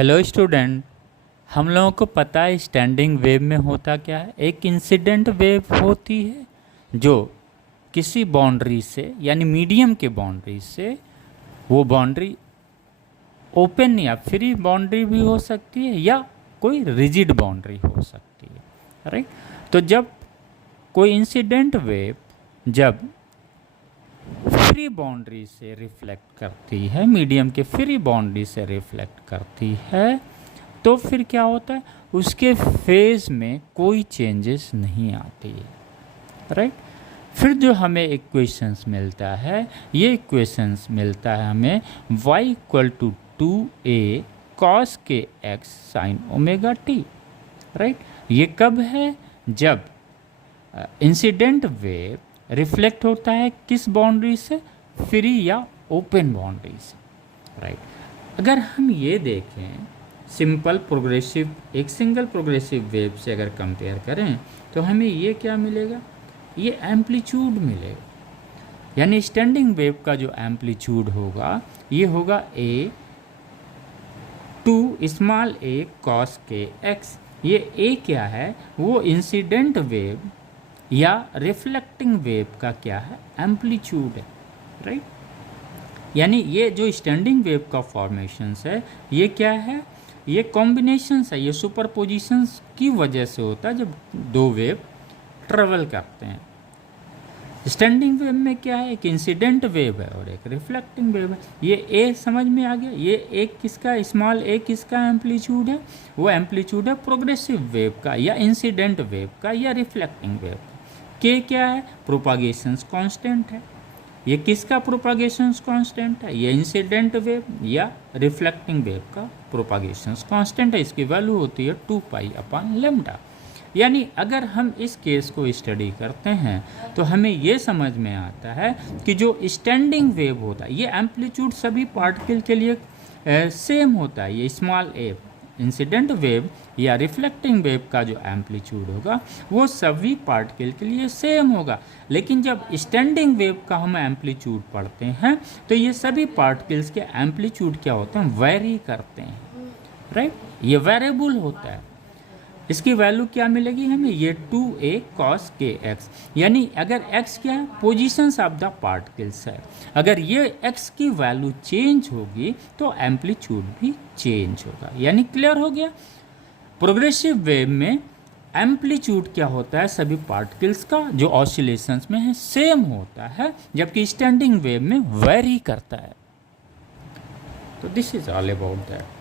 Hello student, हम लोगों को पता है स्टैंडिंग वेव में होता क्या है। एक इंसिडेंट वेव होती है जो किसी बाउंड्री से यानी मीडियम के बाउंड्री से, वो बाउंड्री ओपन या फ्री बाउंड्री भी हो सकती है या कोई रिजिड बाउंड्री हो सकती है, राइट। तो जब कोई इंसिडेंट वेव जब फ्री बाउंड्री से रिफ्लेक्ट करती है, मीडियम के फ्री बाउंड्री से रिफ्लेक्ट करती है, तो फिर क्या होता है, उसके फेज में कोई चेंजेस नहीं आती है, राइट। फिर जो हमें इक्वेशंस मिलता है, ये इक्वेशंस मिलता है हमें y equal to 2a cos के x sine omega t, right. ये कब है, जब इंसिडेंट वेव रिफ्लेक्ट होता है किस बाउंड्री से, फ्री या ओपन बाउंड्री से, राइट। अगर हम ये देखें सिंपल प्रोग्रेसिव, एक सिंगल प्रोग्रेसिव वेव से अगर कंपेयर करें तो हमें ये क्या मिलेगा, ये एम्पलीट्यूड मिलेगा। यानी स्टैंडिंग वेव का जो एम्पलीट्यूड होगा ये होगा a to small a cos के x। ये a क्या है, वो इंसिडेंट वेव या रिफ्लेक्टिंग वेव का क्या है, एम्पलीट्यूड है, राइट। यानी ये जो स्टैंडिंग वेव का फॉर्मेशंस है ये क्या है, ये कॉम्बिनेशंस है, ये सुपरपोजिशंस की वजह से होता है जब दो वेव ट्रेवल करते हैं। स्टैंडिंग वेव में क्या है, एक इंसिडेंट वेव है और एक रिफ्लेक्टिंग वेव है। ये ए समझ में आ गया, ये एक किसका, स्मॉल ए किसका एम्पलीट्यूड है, वो एम्पलीट्यूड है प्रोग्रेसिव वेव का या इंसिडेंट वेव का या रिफ्लेक्टिंग वेव का। के क्या है, प्रोपागेशंस कांस्टेंट है। ये किसका प्रोपागेशंस कांस्टेंट है, ये इंसिडेंट वेव या रिफ्लेक्टिंग वेव का प्रोपागेशंस कांस्टेंट है। इसकी वैल्यू होती है 2π/λ। यानी अगर हम इस केस को स्टडी करते हैं तो हमें ये समझ में आता है कि जो स्टैंडिंग वेव होता है, ये एम्पलीट्यूड सभी पार्टिकल के लिए सेम होता है। ये स्मॉल ए इंसिडेंट वेव या रिफ्लेक्टिंग वेव का जो एम्पलीट्यूड होगा वो सभी पार्टिकल के लिए सेम होगा। लेकिन जब स्टैंडिंग वेव का हम एम्पलीट्यूड पढ़ते हैं तो ये सभी पार्टिकल्स के एम्पलीट्यूड क्या होते हैं, वेरी करते हैं, राइट। ये वेरिएबल होता है। इसकी वैल्यू क्या मिलेगी हमें, ये 2a cos के x। यानी अगर x क्या है, पोजीशंस ऑफ द पार्टिकल्स है, अगर ये x की वैल्यू चेंज होगी तो एम्पलीट्यूड भी चेंज होगा। यानी क्लियर हो गया। प्रोग्रेसिव वेव में एम्पलीट्यूड क्या होता है, सभी पार्टिकल्स का जो ऑसिलेशंस में है सेम होता है, जबकि स्टैंडिंग वेव में वेरी करता है। तो this is all about that.